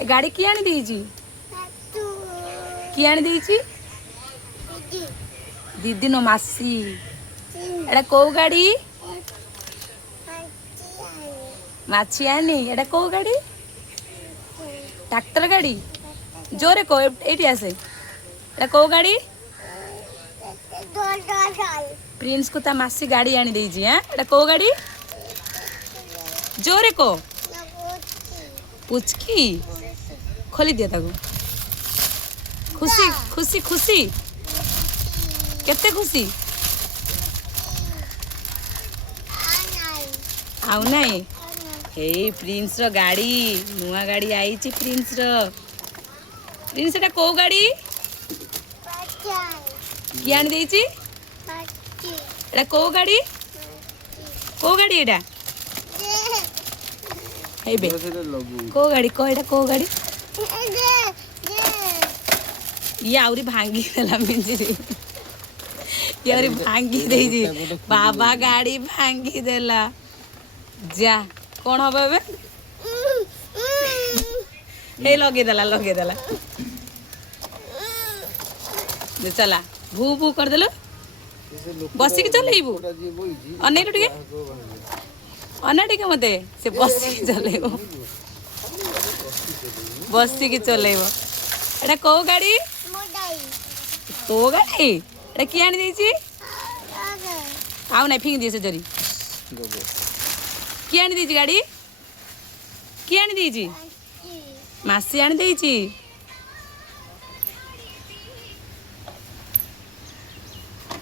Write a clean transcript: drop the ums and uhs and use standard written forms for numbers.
ए गाड़ी किए आनी देइची किए आनी देइची दीदी नो मासी एटा को गाड़ी माछी आनी एटा को गाड़ी ट्रैक्टर गाड़ी जोरे को एटी आसे एटा को गाड़ी प्रिंस को ता मासी गाड़ी आनी देइची हां एटा को गाड़ी जोरे को पुचकी खोली दिया ताको खुशी खुशी खुशी केते खुशी आउ नाही हे प्रिंस रो गाड़ी नुआ गाड़ी आई ची प्रिंस एटा को गाड़ी किए आनी देइची एटा को गाड़ी एटा हे बे को गाड़ी को एटा को गाड़ी ये आउरी भांगी देला मिंजिरी ये आउरी भांगी देइजी बाबा गाड़ी भांगी देला जा कौन हबे बे हे लगे देला जे चला भू भू कर देलो बसी के चलेबू अनै टिके अना टिके मते से बसी के चलेबो बसी के चलेबो एटा को गाड़ी एटा किए आनी देइची आउ नै फिंग दिए से जरी किए आनी देइची गाड़ी किए आनी देइची मासी आनी देइची